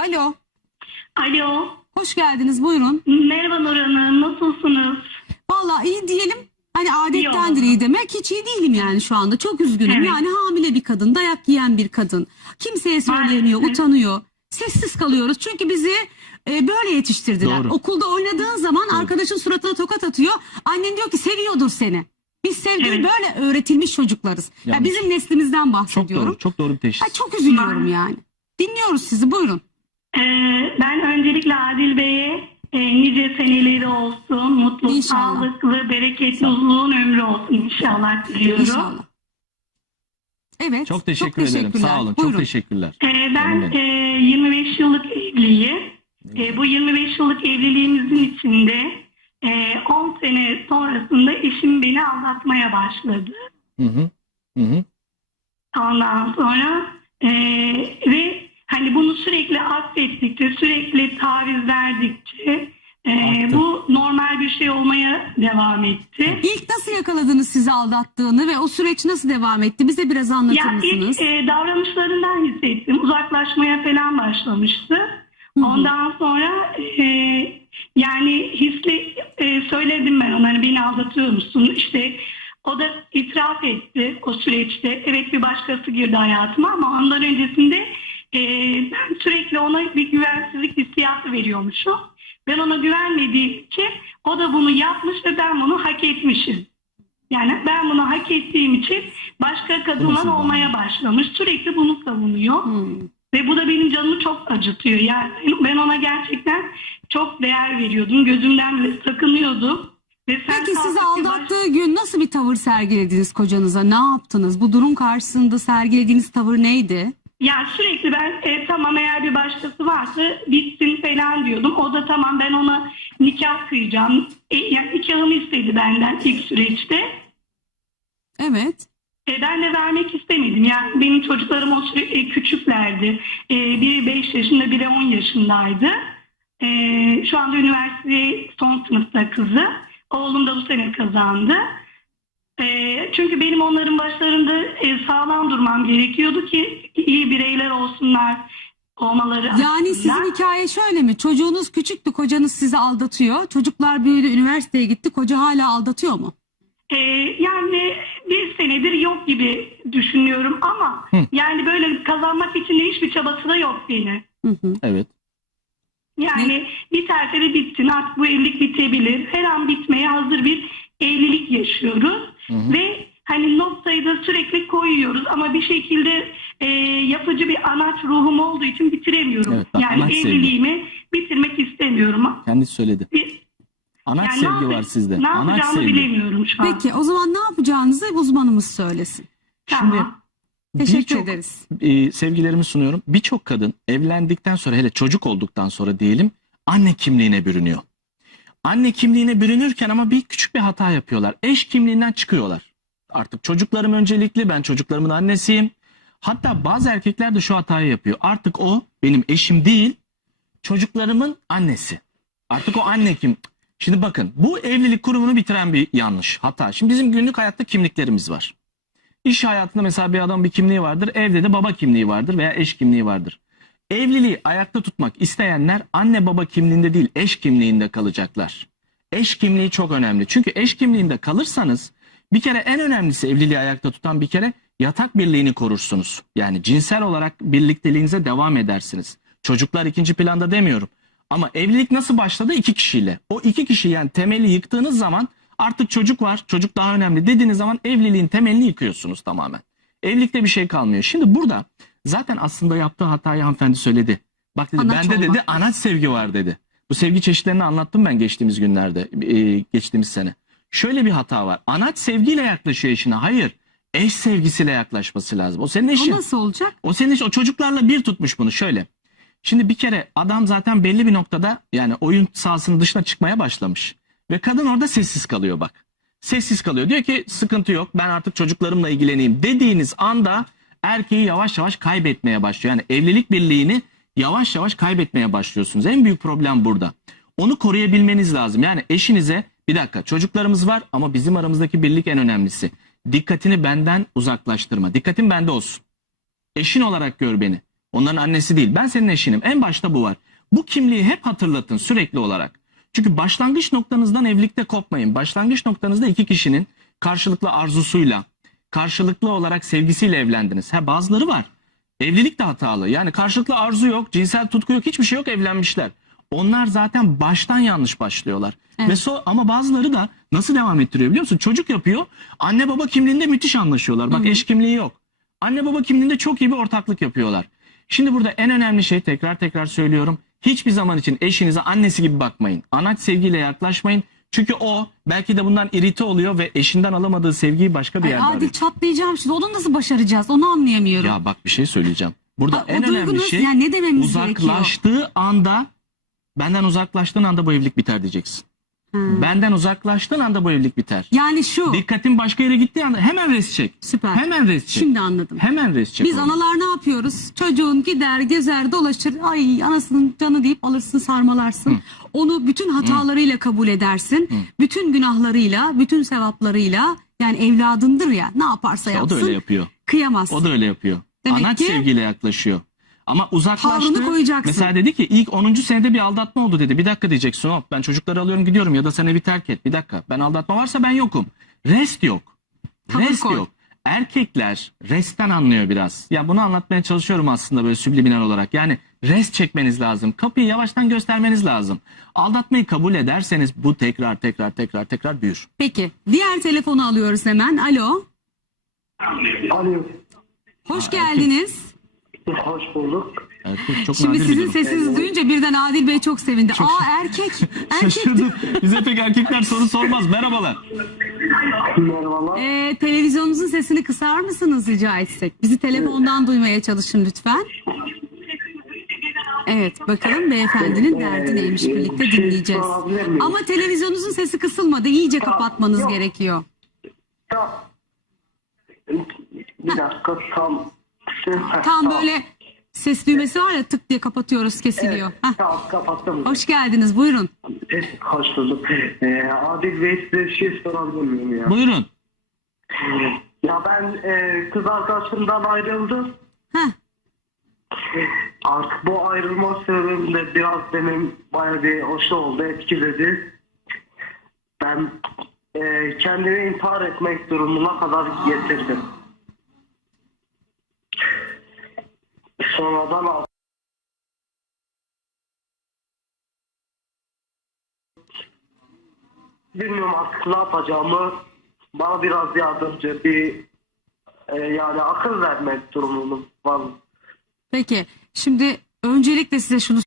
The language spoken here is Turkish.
Alo, Alo. hoş geldiniz buyurun. Merhaba Nur Hanım. Nasılsınız? Vallahi iyi diyelim. Hani adettendir iyi demek. Hiç iyi değilim yani şu anda. Çok üzgünüm. Evet. Yani hamile bir kadın, dayak yiyen bir kadın. Kimseye söyleyemiyor, Maalesef. utanıyor. Sessiz kalıyoruz. Çünkü bizi e, böyle yetiştirdiler. Doğru. Okulda oynadığın zaman arkadaşın suratına tokat atıyor. Annen diyor ki seviyordur seni. Biz sevgiyi Evet. böyle öğretilmiş çocuklarız. Ya Yanlış. bizim neslimizden Çok bahsediyorum. doğru. Çok doğru bir teşhis. Ay, çok üzülüyorum yani. Dinliyoruz sizi buyurun. Öncelikle Adil Bey'e e, nice seneleri olsun. Mutlu, İnşallah. sağlıklı, bereketli, uzun ömrü olsun inşallah diliyorum. İnşallah. Evet. Çok teşekkür ederim. teşekkürler. Sağ olun. Buyurun. Çok teşekkürler. Ee, ben e, 25 yıllık evliyim. E, bu 25 yıllık evliliğimizin içinde e, 10 sene sonrasında eşim beni aldatmaya başladı. Hı hı. Hı hı. Ondan sonra e, ve hani bunu sürekli affettikçe, sürekli taviz verdikçe e, bu normal bir şey olmaya devam etti. İlk nasıl yakaladınız sizi aldattığını ve o süreç nasıl devam etti? Bize biraz anlatır Ya mısınız? ilk e, davranışlarından hissettim. Uzaklaşmaya falan başlamıştı. Ondan sonra e, yani hisli e, söyledim ben ona hani beni aldatıyor musun? İşte o da itiraf etti o süreçte. Evet bir başkası girdi hayatıma ama ondan öncesinde e, ben sürekli ona bir güvensizlik hissiyatı veriyormuşum. Ben ona güvenmediğim için o da bunu yapmış ve ben bunu hak etmişim. Yani ben bunu hak ettiğim için başka kadınlar olmaya başlamış. Sürekli bunu savunuyor. Hmm. Ve bu da benim canımı çok acıtıyor. Yani ben ona gerçekten çok değer veriyordum. Gözümden bile sakınıyordum. Ve sen Peki sizi bir baş- aldattığı gün nasıl bir tavır sergilediniz kocanıza? Ne yaptınız? Bu durum karşısında sergilediğiniz tavır neydi? Ya sürekli ben e, tamam eğer bir başkası varsa bitsin falan diyordum. O da tamam ben ona nikah kıyacağım. E, yani nikahımı istedi benden ilk süreçte. Evet. E, ben de vermek istemedim. Yani benim çocuklarım o süre e, küçüklerdi. E, biri 5 yaşında, biri 10 yaşındaydı. E, şu anda üniversite son sınıfta kızı. Oğlum da bu sene kazandı. Çünkü benim onların başlarında e, sağlam durmam gerekiyordu ki iyi bireyler olsunlar olmaları Yani açısından. sizin hikaye şöyle mi? Çocuğunuz küçüktü, kocanız sizi aldatıyor. Çocuklar büyüdü, üniversiteye gitti. Koca hala aldatıyor mu? E, yani bir senedir yok gibi düşünüyorum ama Hı. yani böyle kazanmak için de hiçbir çabası da yok. Hı hı. Evet. Yani biterse de bitsin artık bu evlilik bitebilir. Her an bitmeye hazır bir evlilik yaşıyoruz. Hı hı. Ve hani noktayı da sürekli koyuyoruz ama bir şekilde e, yapıcı bir anaç ruhum olduğu için bitiremiyorum. Evet, bak, yani anaç sevgi. evliliğimi bitirmek istemiyorum. Kendisi söyledi. Bir, Anaç yani sevgi var sizde. Ne Anaç yapacağımı sevgi. bilemiyorum şu an. Peki o zaman ne yapacağınızı uzmanımız söylesin. Tamam. Teşekkür Birçok ederiz. e, sevgilerimi sunuyorum. Birçok kadın evlendikten sonra hele çocuk olduktan sonra diyelim anne kimliğine bürünüyor. Anne kimliğine bürünürken ama bir küçük bir hata yapıyorlar. Eş kimliğinden çıkıyorlar. Artık çocuklarım öncelikli ben çocuklarımın annesiyim. Hatta bazı erkekler de şu hatayı yapıyor. Artık o benim eşim değil çocuklarımın annesi. Artık o anne kim? Şimdi bakın bu evlilik kurumunu bitiren bir yanlış hata. Şimdi bizim günlük hayatta kimliklerimiz var. İş hayatında mesela bir adam bir kimliği vardır. Evde de baba kimliği vardır veya eş kimliği vardır. Evliliği ayakta tutmak isteyenler anne baba kimliğinde değil eş kimliğinde kalacaklar. Eş kimliği çok önemli. Çünkü eş kimliğinde kalırsanız bir kere en önemlisi evliliği ayakta tutan bir kere yatak birliğini korursunuz. Yani cinsel olarak birlikteliğinize devam edersiniz. Çocuklar ikinci planda demiyorum. Ama evlilik nasıl başladı? İki kişiyle. O iki kişi yani temeli yıktığınız zaman artık çocuk var. Çocuk daha önemli dediğiniz zaman evliliğin temelini yıkıyorsunuz tamamen. Evlilikte bir şey kalmıyor. Şimdi burada zaten aslında yaptığı hatayı hanımefendi söyledi. Bak dedi Anaç bende dedi olmak. anaç sevgi var dedi. Bu sevgi çeşitlerini anlattım ben geçtiğimiz günlerde, e, geçtiğimiz sene. Şöyle bir hata var. Anaç sevgiyle yaklaşıyor eşine. Hayır. Eş sevgisiyle yaklaşması lazım. O senin O eşin. nasıl olacak? O senin iş- o çocuklarla bir tutmuş bunu şöyle. Şimdi bir kere adam zaten belli bir noktada yani oyun sahasının dışına çıkmaya başlamış. Ve kadın orada sessiz kalıyor bak. Sessiz kalıyor. Diyor ki sıkıntı yok ben artık çocuklarımla ilgileneyim dediğiniz anda erkeği yavaş yavaş kaybetmeye başlıyor. Yani evlilik birliğini yavaş yavaş kaybetmeye başlıyorsunuz. En büyük problem burada. Onu koruyabilmeniz lazım. Yani eşinize bir dakika çocuklarımız var ama bizim aramızdaki birlik en önemlisi. Dikkatini benden uzaklaştırma. Dikkatin bende olsun. Eşin olarak gör beni. Onların annesi değil. Ben senin eşinim. En başta bu var. Bu kimliği hep hatırlatın sürekli olarak. Çünkü başlangıç noktanızdan evlilikte kopmayın. Başlangıç noktanızda iki kişinin karşılıklı arzusuyla, karşılıklı olarak sevgisiyle evlendiniz. Ha bazıları var. Evlilik de hatalı. Yani karşılıklı arzu yok, cinsel tutku yok, hiçbir şey yok evlenmişler. Onlar zaten baştan yanlış başlıyorlar. Evet. Ve so ama bazıları da nasıl devam ettiriyor biliyor musun? Çocuk yapıyor. Anne baba kimliğinde müthiş anlaşıyorlar. Bak eş kimliği yok. Anne baba kimliğinde çok iyi bir ortaklık yapıyorlar. Şimdi burada en önemli şey tekrar tekrar söylüyorum. Hiçbir zaman için eşinize annesi gibi bakmayın. Anaç sevgiyle yaklaşmayın. Çünkü o belki de bundan irite oluyor ve eşinden alamadığı sevgiyi başka bir Ay, yerde Adil arıyor. çatlayacağım şimdi. Onu nasıl başaracağız? Onu anlayamıyorum. Ya bak bir şey söyleyeceğim. Burada Ha, o en önemli duygunuz, şey yani ne dememiz gerekiyor? uzaklaştığı anda benden uzaklaştığın anda bu evlilik biter diyeceksin. Hı. Benden uzaklaştığın anda bu evlilik biter. Yani şu. Dikkatin başka yere gittiği anda hemen res çek. Süper. Hemen res çek. Şimdi anladım. Hemen res çek. Biz onu. analar ne yapıyoruz? Çocuğun gider, gezer, dolaşır. Ay anasının canı deyip alırsın, sarmalarsın. Onu bütün hatalarıyla kabul edersin. Bütün günahlarıyla, bütün sevaplarıyla. Yani evladındır ya. Ne yaparsa O da yapsın. öyle yapıyor. Kıyamazsın. O da öyle yapıyor. Demek Anaç ki- sevgiyle yaklaşıyor. Ama uzaklaştı. Koyacaksın. Mesela dedi ki ilk 10. senede bir aldatma oldu dedi. Bir dakika diyeceksin hop ben çocukları alıyorum gidiyorum ya da sen evi terk et. Bir dakika ben aldatma varsa ben yokum. Rest yok. Tavır Rest koy. yok. Erkekler restten anlıyor biraz. Ya bunu anlatmaya çalışıyorum aslında böyle subliminal olarak. Yani rest çekmeniz lazım. Kapıyı yavaştan göstermeniz lazım. Aldatmayı kabul ederseniz bu tekrar tekrar tekrar tekrar büyür. Peki. Diğer telefonu alıyoruz hemen. Alo. Alo. Hoş geldiniz. Hoş bulduk. Erkek çok Şimdi nadir bir sizin durum. sesinizi duyunca birden Adil Bey çok sevindi. Aa erkek. Erkek. Şaşırdım. Bize pek erkekler soru sormaz. Merhabalar. Merhabalar. Ee, televizyonunuzun sesini kısar mısınız rica etsek? Bizi telefondan duymaya çalışın lütfen. Evet bakalım beyefendinin derdi neymiş Ee, birlikte bir şey dinleyeceğiz. Ama televizyonunuzun sesi kısılmadı. İyice kapatmanız yok. gerekiyor. Bir dakika tam. Tam böyle ses düğmesi var ya tık diye kapatıyoruz kesiliyor. Evet, Heh, tamam kapattım. hoş geldiniz buyurun. Evet, hoş bulduk. Ee, Adil Bey size bir şey sorabilir miyim ya? Buyurun. Ya ben e, kız arkadaşımdan ayrıldım. Heh, Artık bu ayrılma sebebim de biraz benim bayağı bir hoş oldu, etkiledi. Ben e, kendimi intihar etmek durumuna kadar getirdim. Sonradan bilmiyorum artık ne yapacağımı. Bana biraz yardımcı bir e, yani akıl vermek durumum var. peki şimdi öncelikle size şunu